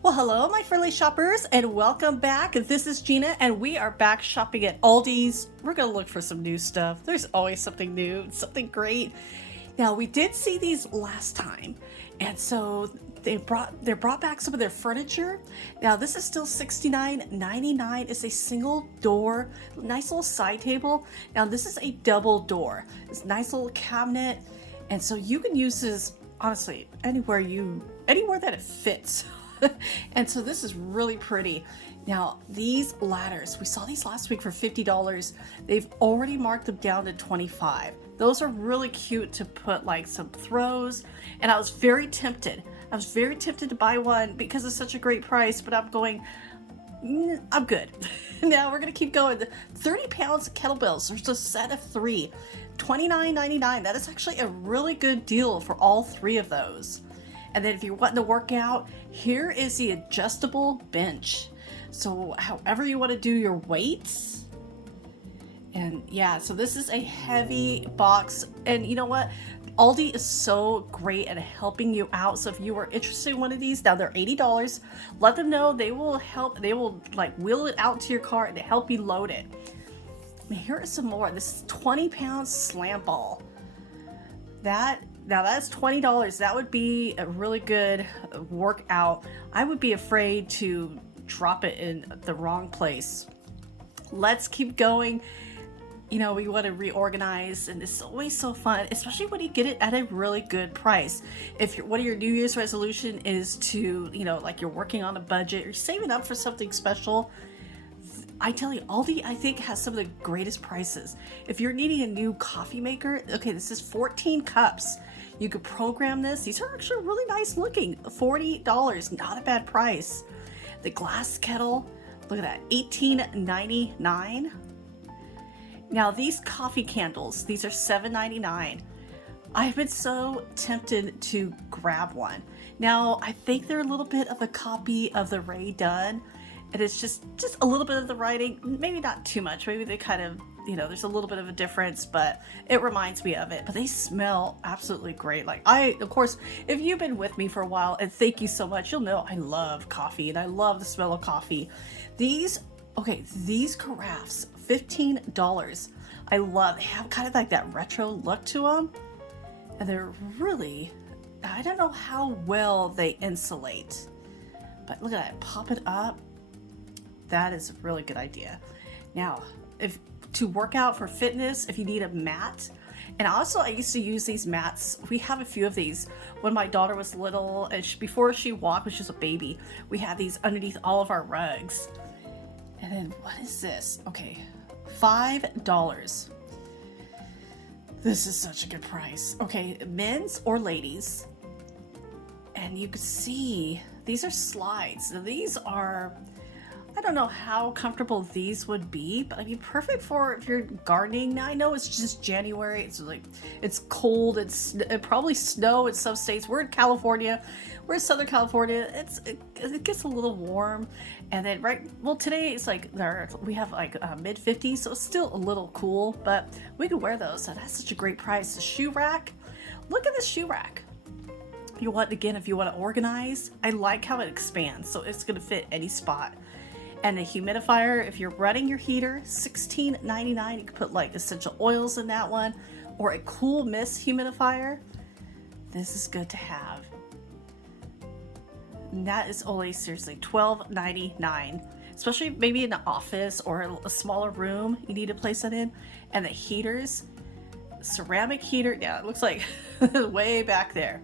Well, hello, my friendly shoppers, and welcome back. This is Gina, and we are back shopping at Aldi's. We're going to look for some new stuff. There's always something new, something great. Now, we did see these last time, and so they brought back some of their furniture. Now, this is still $69.99. It's a single door, nice little side table. Now, this is a double door. It's a nice little cabinet, and so you can use this honestly anywhere that it fits. And so this is really pretty. Now, these ladders, we saw these last week for $50. They've already marked them down to $25. Those are really cute to put like some throws. And I was very tempted. To buy one because it's such a great price, but I'm going, I'm good. Now we're going to keep going. 30 pounds of kettlebells. There's a set of three. $29.99. That is actually a really good deal for all three of those. And then if you're wanting to work out, here is the adjustable bench. So however you want to do your weights. And yeah, so this is a heavy box. And you know what? Aldi is so great at helping you out. So if you are interested in one of these, now they're $80. Let them know. They will help. They will like wheel it out to your car and help you load it. And here is some more. This is 20-pound slam ball. Now that's $20. That would be a really good workout. I would be afraid to drop it in the wrong place. Let's keep going. You know, we want to reorganize, and it's always so fun, especially when you get it at a really good price. If one of your New Year's resolution is to, like you're working on a budget, you're saving up for something special, I tell you, Aldi, I think, has some of the greatest prices. If you're needing a new coffee maker, okay, this is 14 cups. You could program this. These are actually really nice looking. $40, not a bad price. The glass kettle, look at that, $18.99. Now these coffee candles, these are $7.99. I've been so tempted to grab one. Now, I think they're a little bit of a copy of the Ray Dunn. And it's just a little bit of the writing, maybe not too much. Maybe they kind of, there's a little bit of a difference, but it reminds me of it. But they smell absolutely great. Like of course, if you've been with me for a while, and thank you so much, you'll know I love coffee and I love the smell of coffee. These carafes, $15. I love, they have kind of like that retro look to them. And they're really, I don't know how well they insulate, but look at that, pop it up. That is a really good idea. Now, if to work out for fitness, if you need a mat, and also I used to use these mats. We have a few of these when my daughter was little, and before she walked, when she was a baby, we had these underneath all of our rugs. And then what is this? Okay, $5. This is such a good price. Okay, men's or ladies, and you can see these are slides. Now, these are, I don't know how comfortable these would be, but I mean, perfect for if you're gardening. Now I know it's just January. It's like, it's cold. It probably snow in some states. We're in California. We're in Southern California. It gets a little warm. And then today it's like we have like mid-50s, so it's still a little cool, but we could wear those. So that's such a great price. The shoe rack. Look at the shoe rack. If you want to organize, I like how it expands. So it's going to fit any spot. And the humidifier, if you're running your heater, $16.99. You can put like essential oils in that one, or a cool mist humidifier. This is good to have. And that is only seriously $12.99. Especially maybe in an office or a smaller room you need to place it in. And the heaters, ceramic heater, yeah, it looks like way back there.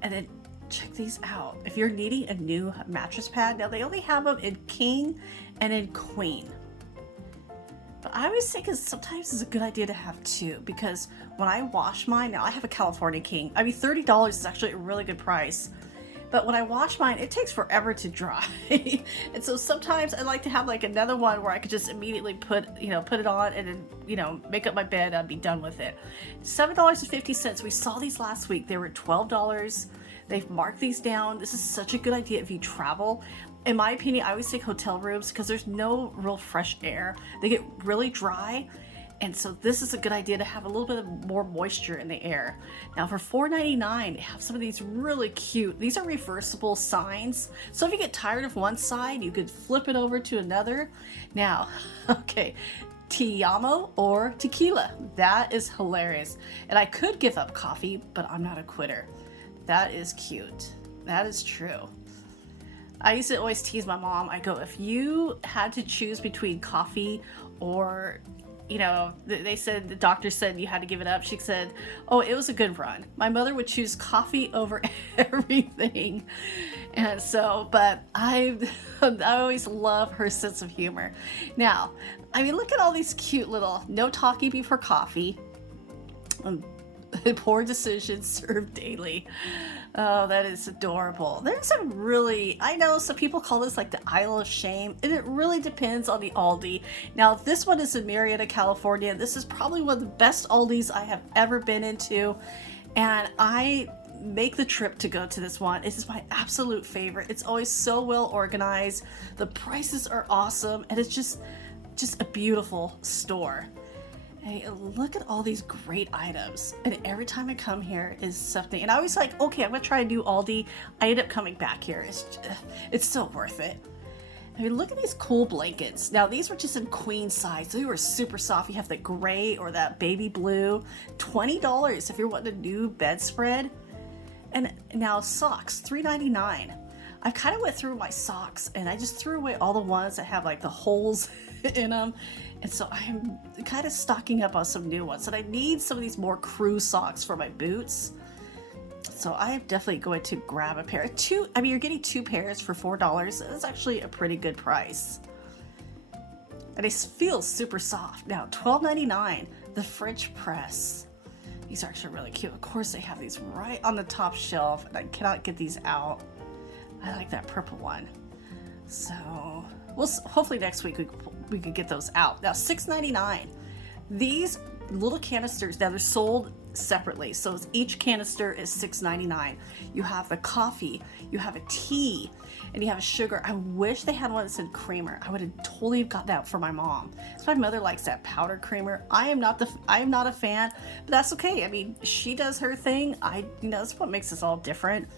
And then check these out. If you're needing a new mattress pad, now they only have them in king and in queen. But I always think sometimes it's a good idea to have two, because when I wash mine, now I have a California king. I mean, $30 is actually a really good price. But when I wash mine, it takes forever to dry. And so sometimes I like to have like another one where I could just immediately put it on and then, make up my bed and I'd be done with it. $7.50. We saw these last week. They were $12. They've marked these down. This is such a good idea if you travel. In my opinion, I always take hotel rooms because there's no real fresh air. They get really dry. And so this is a good idea to have a little bit of more moisture in the air. Now for $4.99, they have some of these really cute, these are reversible signs. So if you get tired of one side, you could flip it over to another. Now, okay, Te amo or tequila. That is hilarious. And I could give up coffee, but I'm not a quitter. That is cute. That is true. I used to always tease my mom. I go, if you had to choose between coffee or, you know, they said, the doctor said you had to give it up. She said, oh, it was a good run. My mother would choose coffee over everything. And so, but I always love her sense of humor. Now, I mean, look at all these cute little, no talkie before coffee. Poor decisions served daily. Oh, that is adorable. There's some really, I know some people call this like the Isle of Shame, and it really depends on the Aldi. Now, this one is in Marietta, California. This is probably one of the best Aldis I have ever been into, and I make the trip to go to this one. It is my absolute favorite. It's always so well organized. The prices are awesome, and it's just a beautiful store. Hey, look at all these great items, and every time I come here is something, and I always like, okay, I'm gonna try to do Aldi. I end up coming back here. It's so worth it. I mean, look at these cool blankets. Now, these were just in queen size. They were super soft. You have the gray or that baby blue. $20 if you're wanting a new bedspread. And now socks, $3.99. I kind of went through my socks, and I just threw away all the ones that have like the holes in them. And so I'm kind of stocking up on some new ones. And I need some of these more crew socks for my boots. So I am definitely going to grab a pair. I mean, you're getting 2 pairs for $4. That's actually a pretty good price. And they feel super soft. Now, $12.99, the French press. These are actually really cute. Of course, they have these right on the top shelf, and I cannot get these out. I like that purple one. So, hopefully next week we could get those out. Now, $6.99. These little canisters, now they're sold separately. So each canister is $6.99. You have the coffee, you have a tea, and you have a sugar. I wish they had one that said creamer. I would have totally got that for my mom. So my mother likes that powdered creamer. I am not a fan, but that's okay. I mean, she does her thing. That's what makes us all different.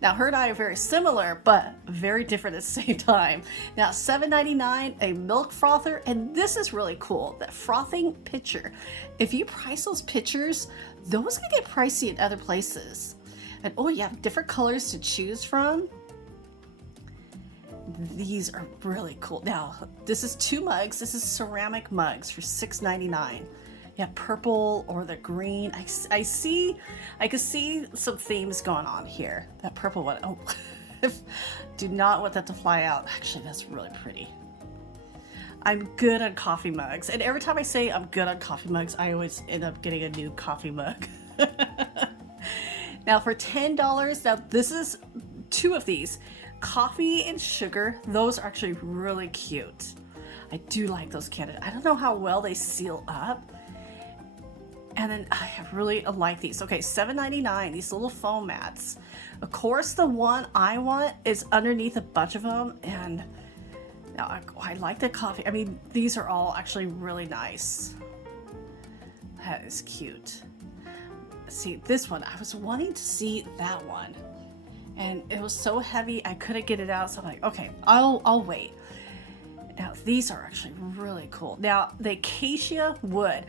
Now, her and I are very similar, but very different at the same time. Now, $7.99, a milk frother, and this is really cool, that frothing pitcher. If you price those pitchers, those can get pricey in other places. And oh, you have different colors to choose from. These are really cool. Now, this is 2 mugs. This is ceramic mugs for $6.99. Yeah, purple or the green. I can see some themes going on here. That purple one. Oh, do not want that to fly out. Actually, that's really pretty. I'm good on coffee mugs. And every time I say I'm good on coffee mugs, I always end up getting a new coffee mug. Now for $10, now this is 2 of these. Coffee and sugar. Those are actually really cute. I do like those candies. I don't know how well they seal up. And then I really like these. Okay, $7.99, these little foam mats. Of course, the one I want is underneath a bunch of them. And now I like the coffee. I mean, these are all actually really nice. That is cute. See, this one, I was wanting to see that one. And it was so heavy, I couldn't get it out. So I'm like, okay, I'll wait. Now, these are actually really cool. Now, the acacia wood.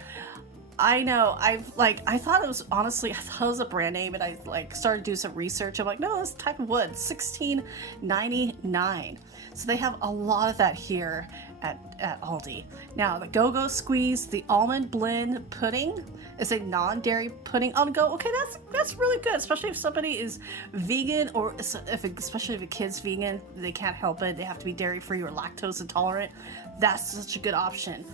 I know, I thought it was a brand name, and I started to do some research. I'm like, no, this type of wood, $16.99. So they have a lot of that here at Aldi. Now, the Go-Go Squeeze, the almond blend pudding is a non-dairy pudding on go. Okay, that's really good, especially if somebody is vegan, or especially if a kid's vegan, they can't help it. They have to be dairy-free or lactose intolerant. That's such a good option.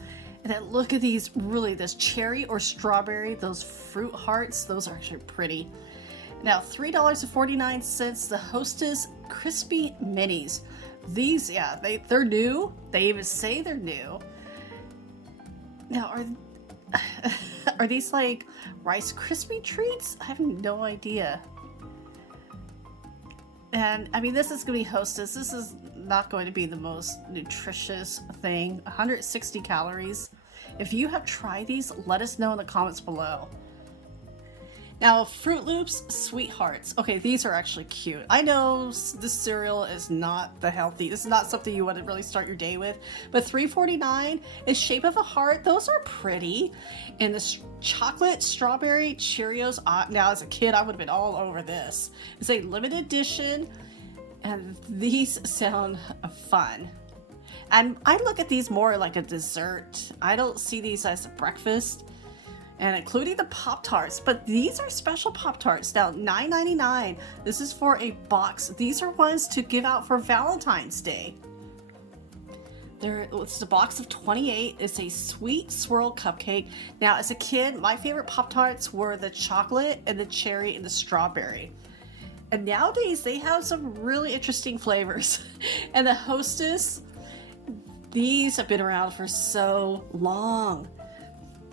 And then look at these, this cherry or strawberry, those fruit hearts, those are actually pretty. Now, $3.49, the Hostess Crispy Minis. These, yeah, they're new. They even say they're new. Now, are these like Rice Krispie treats? I have no idea. And I mean, this is going to be Hostess. This is not going to be the most nutritious thing. 160 calories. If you have tried these, let us know in the comments below. Now, Fruit Loops Sweethearts. Okay, these are actually cute. I know this cereal is not the healthy. This is not something you want to really start your day with. But $3.49 is shape of a heart. Those are pretty. And the chocolate strawberry Cheerios. Now, as a kid, I would have been all over this. It's a limited edition. And these sound fun. And I look at these more like a dessert. I don't see these as a breakfast. And including the Pop-Tarts, but these are special Pop-Tarts. Now, $9.99. This is for a box. These are ones to give out for Valentine's Day. It's a box of 28. It's a sweet swirl cupcake. Now, as a kid, my favorite Pop-Tarts were the chocolate and the cherry and the strawberry. And nowadays, they have some really interesting flavors. And the Hostess, these have been around for so long.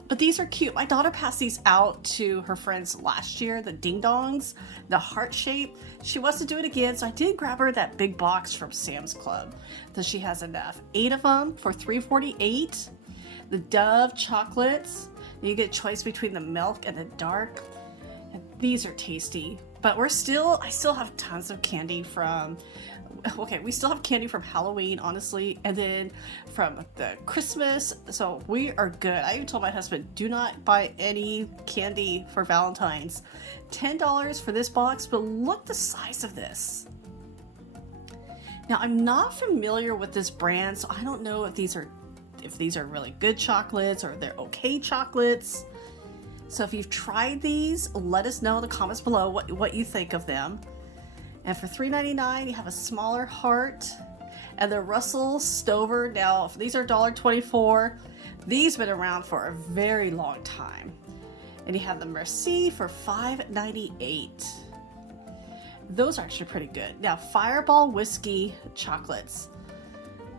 But these are cute. My daughter passed these out to her friends last year, the Ding Dongs, the heart shape. She wants to do it again, so I did grab her that big box from Sam's Club. So she has enough. 8 of them for $3.48. The Dove chocolates. You get a choice between the milk and the dark. And these are tasty. But I still have tons of candy from... Okay, we still have candy from Halloween, honestly, and then from the Christmas, so we are good. I even told my husband, do not buy any candy for Valentine's. $10 for this box, but look the size of this. Now, I'm not familiar with this brand, so I don't know if these are really good chocolates or they're okay chocolates. So if you've tried these, let us know in the comments below what you think of them. And for $3.99, you have a smaller heart. And the Russell Stover, now these are $1.24. These have been around for a very long time. And you have the Merci for $5.98. Those are actually pretty good. Now, Fireball Whiskey Chocolates.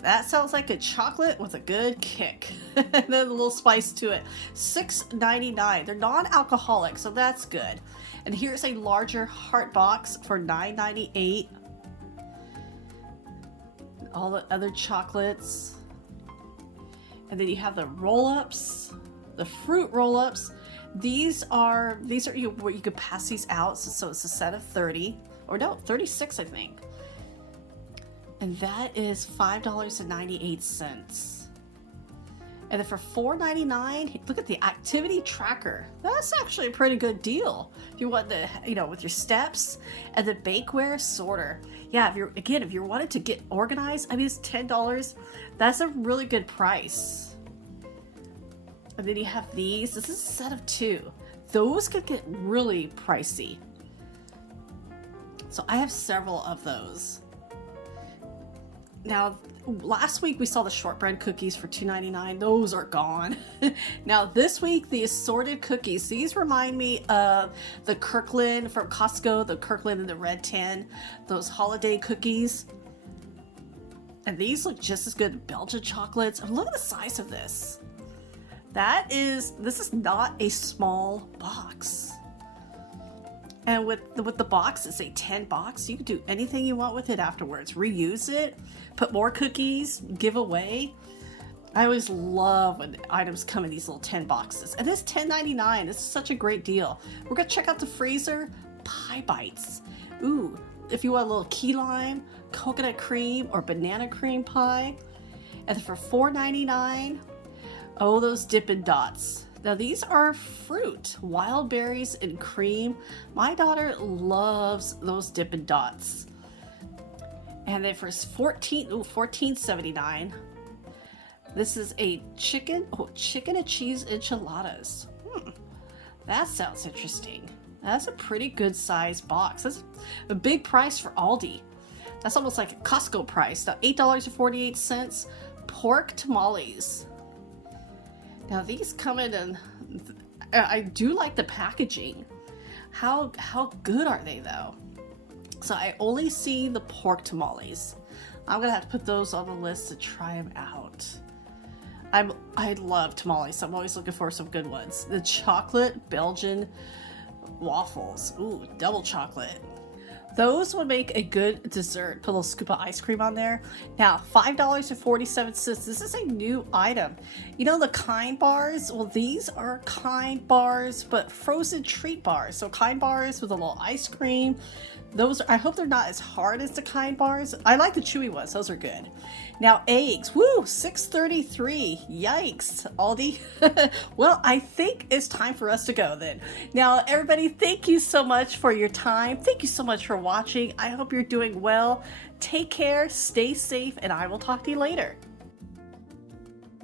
That sounds like a chocolate with a good kick. And then a little spice to it. $6.99. They're non-alcoholic, so that's good. And here's a larger heart box for $9.98. All the other chocolates. And then you have the roll-ups, the fruit roll-ups. These are where you could pass these out. So it's a set of 30, or no, 36, I think. And that is $5.98. And then for $4.99, look at the activity tracker. That's actually a pretty good deal. If you want the, with your steps, and the bakeware sorter. Yeah, if you're wanting to get organized, I mean, it's $10. That's a really good price. And then you have these. This is a set of 2. Those could get really pricey. So I have several of those. Now, last week we saw the shortbread cookies for $2.99. Those are gone. Now this week, the assorted cookies. These remind me of the Kirkland from Costco, the Kirkland and the Red 10, those holiday cookies. And these look just as good. Belgian chocolates. And look at the size of this. This is not a small box. And with the box, it's a 10 box. You can do anything you want with it afterwards. Reuse it, put more cookies, give away. I always love when items come in these little 10 boxes. And this is $10.99. This is such a great deal. We're going to check out the freezer. Pie Bites. Ooh, if you want a little key lime, coconut cream, or banana cream pie. And for $4.99, oh, those Dippin' Dots. Now these are fruit, wild berries and cream. My daughter loves those Dippin' Dots. And then for $14.79, this is a chicken and cheese enchiladas. That sounds interesting. That's a pretty good sized box. That's a big price for Aldi. That's almost like a Costco price. Now $8.48, pork tamales. Now these come in, and I do like the packaging. How good are they though? So I only see the pork tamales. I'm gonna have to put those on the list to try them out. I love tamales, so I'm always looking for some good ones. The chocolate Belgian waffles. Ooh, double chocolate. Those would make a good dessert. Put a little scoop of ice cream on there. Now, $5.47. This is a new item. You know the Kind bars? Well, these are Kind bars, but frozen treat bars. So Kind bars with a little ice cream. Those are, I hope they're not as hard as the Kind bars. I like the chewy ones. Those are good. Now, eggs. Woo! $6.33. Yikes, Aldi. Well, I think it's time for us to go then. Now, everybody, thank you so much for your time. Thank you so much for watching. I hope you're doing well. Take care, stay safe, and I will talk to you later.